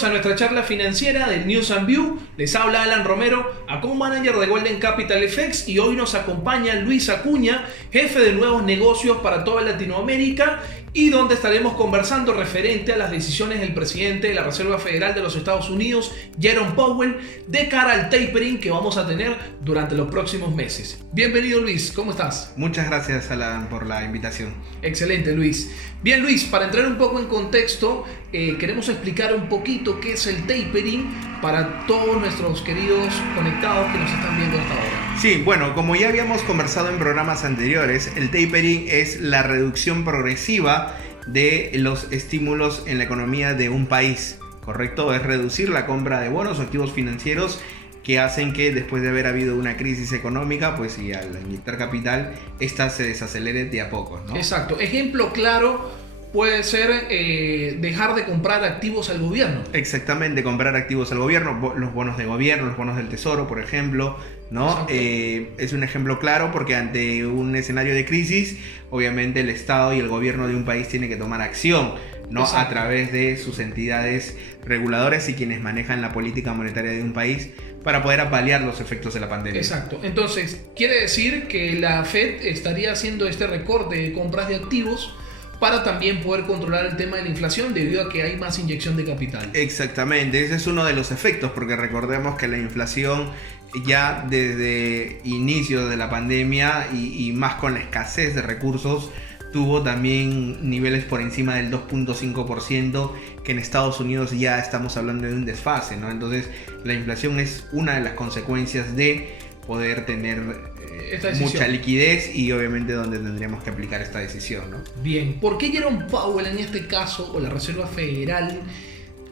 Bienvenidos a nuestra charla financiera del News and View. Les habla Alan Romero, Account Manager de Golden Capital FX, y hoy nos acompaña Luis Acuña, jefe de nuevos negocios para toda Latinoamérica, y donde estaremos conversando referente a las decisiones del presidente de la Reserva Federal de los Estados Unidos, Jerome Powell, de cara al tapering que vamos a tener durante los próximos meses. Bienvenido, Luis, ¿cómo estás? Muchas gracias, Alan, por la invitación. Excelente, Luis. Bien, Luis, para entrar un poco en contexto, queremos explicar un poquito qué es el tapering para todos nuestros queridos conectados que nos están viendo hasta ahora. Sí, bueno, como ya habíamos conversado en programas anteriores, el tapering es la reducción progresiva de los estímulos en la economía de un país, ¿correcto? Es reducir la compra de bonos o activos financieros que hacen que después de haber habido una crisis económica, pues y al inyectar capital, esta se desacelere de a poco, ¿no? Exacto. Ejemplo claro puede ser dejar de comprar activos al gobierno. Exactamente, comprar activos al gobierno, los bonos de gobierno, los bonos del tesoro, por ejemplo, ¿no? Es un ejemplo claro porque ante un escenario de crisis, obviamente el Estado y el gobierno de un país tiene que tomar acción, ¿no? A través de sus entidades reguladoras y quienes manejan la política monetaria de un país para poder paliar los efectos de la pandemia. Exacto. Entonces, quiere decir que la Fed estaría haciendo este recorte de compras de activos para también poder controlar el tema de la inflación debido a que hay más inyección de capital. Exactamente, ese es uno de los efectos, porque recordemos que la inflación ya desde inicios de la pandemia y más con la escasez de recursos tuvo también niveles por encima del 2.5%, que en Estados Unidos ya estamos hablando de un desfase, ¿no? Entonces la inflación es una de las consecuencias de poder tener mucha liquidez y obviamente donde tendríamos que aplicar esta decisión, ¿no? Bien, ¿por qué Jerome Powell en este caso, o la Reserva Federal,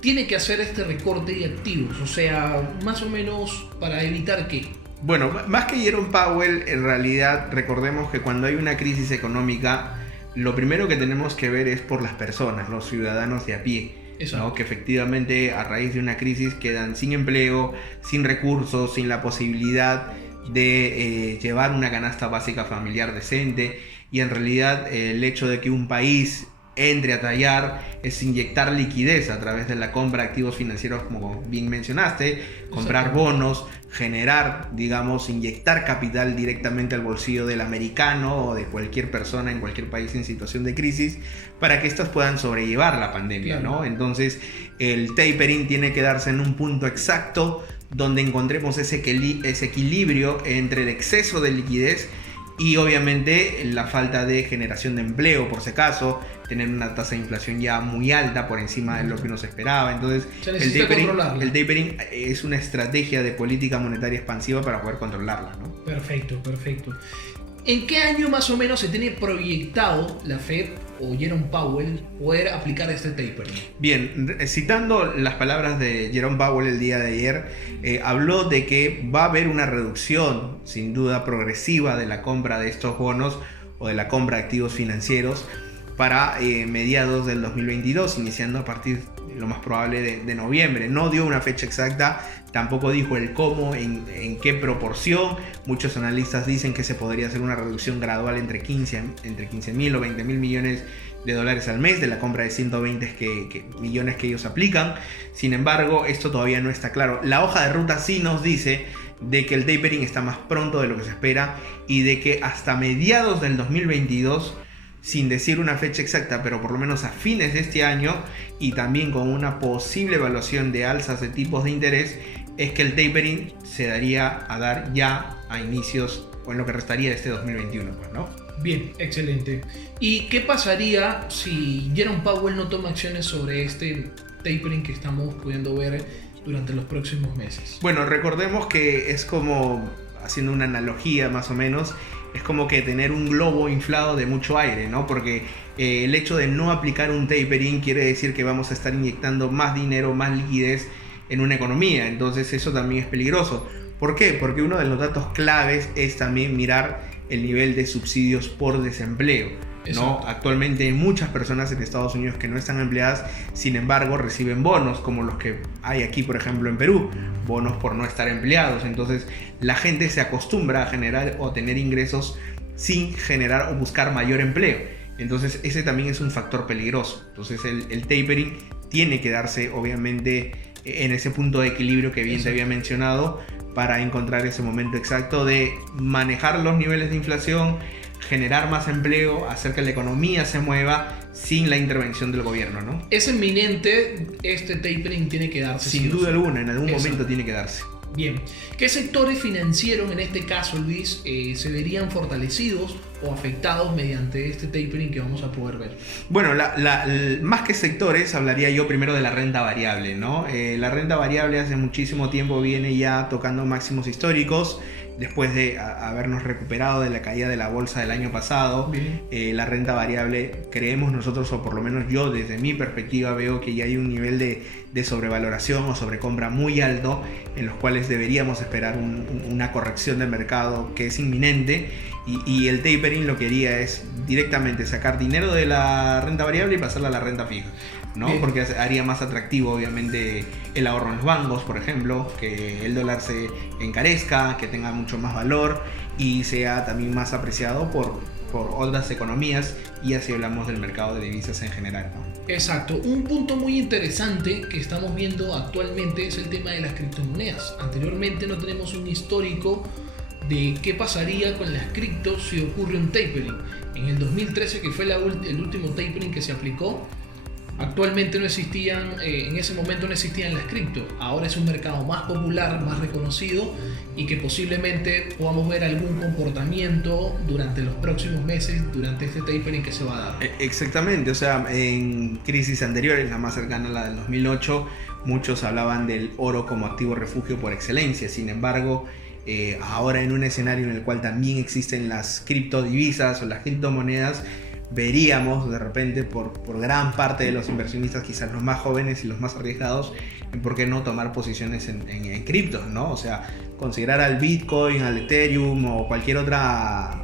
tiene que hacer este recorte de activos? O sea, más o menos para evitar qué. Bueno, más que Jerome Powell, en realidad recordemos que cuando hay una crisis económica, lo primero que tenemos que ver es por las personas, los ciudadanos de a pie, ¿no? Que efectivamente a raíz de una crisis quedan sin empleo, sin recursos, sin la posibilidad de llevar una canasta básica familiar decente, y en realidad el hecho de que un país entre a tallar es inyectar liquidez a través de la compra de activos financieros, como bien mencionaste, comprar bonos, generar, digamos, inyectar capital directamente al bolsillo del americano o de cualquier persona en cualquier país en situación de crisis para que éstas puedan sobrellevar la pandemia, ¿no? Entonces el tapering tiene que darse en un punto exacto donde encontremos ese equilibrio entre el exceso de liquidez y obviamente la falta de generación de empleo, por si acaso, tener una tasa de inflación ya muy alta por encima de lo que nos esperaba. Entonces el tapering es una estrategia de política monetaria expansiva para poder controlarla, ¿no? Perfecto, perfecto. ¿En qué año más o menos se tiene proyectado la Fed o Jerome Powell poder aplicar este tapering? Bien, citando las palabras de Jerome Powell el día de ayer, habló de que va a haber una reducción sin duda progresiva de la compra de estos bonos o de la compra de activos financieros para mediados del 2022, iniciando a partir lo más probable de noviembre. No dio una fecha exacta, tampoco dijo el cómo, en qué proporción. Muchos analistas dicen que se podría hacer una reducción gradual entre 15.000 o 20.000 millones de dólares al mes de la compra de 120 millones que ellos aplican. Sin embargo, esto todavía no está claro. La hoja de ruta sí nos dice de que el tapering está más pronto de lo que se espera y de que hasta mediados del 2022, sin decir una fecha exacta, pero por lo menos a fines de este año, y también con una posible evaluación de alzas de tipos de interés, es que el tapering se daría a dar ya a inicios o en lo que restaría de este 2021, pues, ¿no? Bien, excelente. ¿Y qué pasaría si Jerome Powell no toma acciones sobre este tapering que estamos pudiendo ver durante los próximos meses? Bueno, recordemos que es como, haciendo una analogía más o menos, es como que tener un globo inflado de mucho aire, ¿no? Porque el hecho de no aplicar un tapering quiere decir que vamos a estar inyectando más dinero, más liquidez en una economía. Entonces eso también es peligroso. ¿Por qué? Porque uno de los datos claves es también mirar el nivel de subsidios por desempleo, ¿no? Actualmente hay muchas personas en Estados Unidos que no están empleadas, sin embargo reciben bonos como los que hay aquí, por ejemplo, en Perú, bonos por no estar empleados. Entonces la gente se acostumbra a generar o tener ingresos sin generar o buscar mayor empleo. Entonces ese también es un factor peligroso. Entonces el tapering tiene que darse obviamente en ese punto de equilibrio que bien te había mencionado, para encontrar ese momento exacto de manejar los niveles de inflación, generar más empleo, hacer que la economía se mueva sin la intervención del gobierno, ¿no? Es inminente, este tapering tiene que darse. Sin duda alguna, en algún momento tiene que darse. Bien, ¿qué sectores financieros en este caso, Luis, se verían fortalecidos o afectados mediante este tapering que vamos a poder ver? Bueno, más que sectores, hablaría yo primero de la renta variable, ¿no? La renta variable hace muchísimo tiempo viene ya tocando máximos históricos. Después de habernos recuperado de la caída de la bolsa del año pasado, la renta variable, creemos nosotros, o por lo menos yo desde mi perspectiva veo que ya hay un nivel de sobrevaloración o sobrecompra muy alto, en los cuales deberíamos esperar una corrección del mercado que es inminente, y el tapering lo que haría es directamente sacar dinero de la renta variable y pasarla a la renta fija, ¿no? Porque haría más atractivo obviamente el ahorro en los bancos, por ejemplo, que el dólar se encarezca, que tenga mucho más valor y sea también más apreciado por otras economías, y así hablamos del mercado de divisas en general, ¿no? Exacto. Un punto muy interesante que estamos viendo actualmente es el tema de las criptomonedas. Anteriormente no tenemos un histórico de qué pasaría con las criptos si ocurre un tapering. En el 2013, que fue el último tapering que se aplicó, actualmente no existían, en ese momento no existían las criptos. Ahora es un mercado más popular, más reconocido, y que posiblemente podamos ver algún comportamiento durante los próximos meses, durante este tapering que se va a dar. Exactamente, o sea, en crisis anteriores, la más cercana a la del 2008, muchos hablaban del oro como activo refugio por excelencia. Sin embargo, ahora en un escenario en el cual también existen las criptodivisas o las criptomonedas, veríamos de repente por gran parte de los inversionistas, quizás los más jóvenes y los más arriesgados, por qué no tomar posiciones en criptos, ¿no? O sea, considerar al Bitcoin, al Ethereum o cualquier otra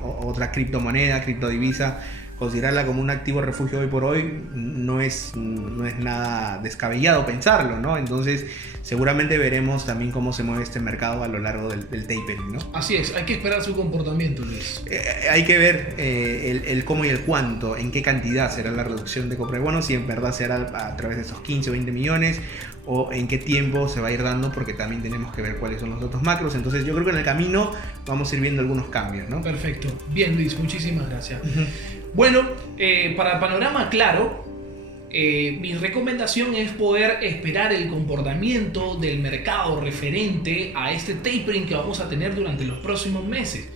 criptomoneda, criptodivisa, considerarla como un activo refugio hoy por hoy no es nada descabellado pensarlo, ¿no? Entonces seguramente veremos también cómo se mueve este mercado a lo largo del tapering, ¿no? Así es, hay que esperar su comportamiento, Luis. Hay que ver el cómo y el cuánto, en qué cantidad será la reducción de compra de bonos, si en verdad será a través de esos 15 o 20 millones, o en qué tiempo se va a ir dando, porque también tenemos que ver cuáles son los datos macros. Entonces yo creo que en el camino vamos a ir viendo algunos cambios, ¿no? Perfecto. Bien, Luis, muchísimas gracias. Bueno, para panorama claro, mi recomendación es poder esperar el comportamiento del mercado referente a este tapering que vamos a tener durante los próximos meses.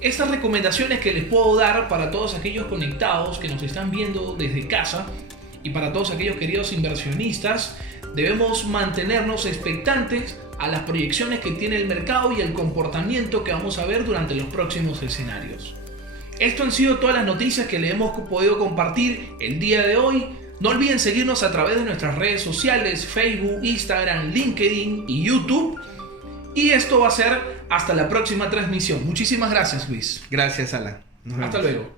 Estas recomendaciones que les puedo dar para todos aquellos conectados que nos están viendo desde casa y para todos aquellos queridos inversionistas, debemos mantenernos expectantes a las proyecciones que tiene el mercado y el comportamiento que vamos a ver durante los próximos escenarios. Esto han sido todas las noticias que le hemos podido compartir el día de hoy. No olviden seguirnos a través de nuestras redes sociales, Facebook, Instagram, LinkedIn y YouTube. Y esto va a ser hasta la próxima transmisión. Muchísimas gracias, Luis. Gracias, Alan. Hasta luego.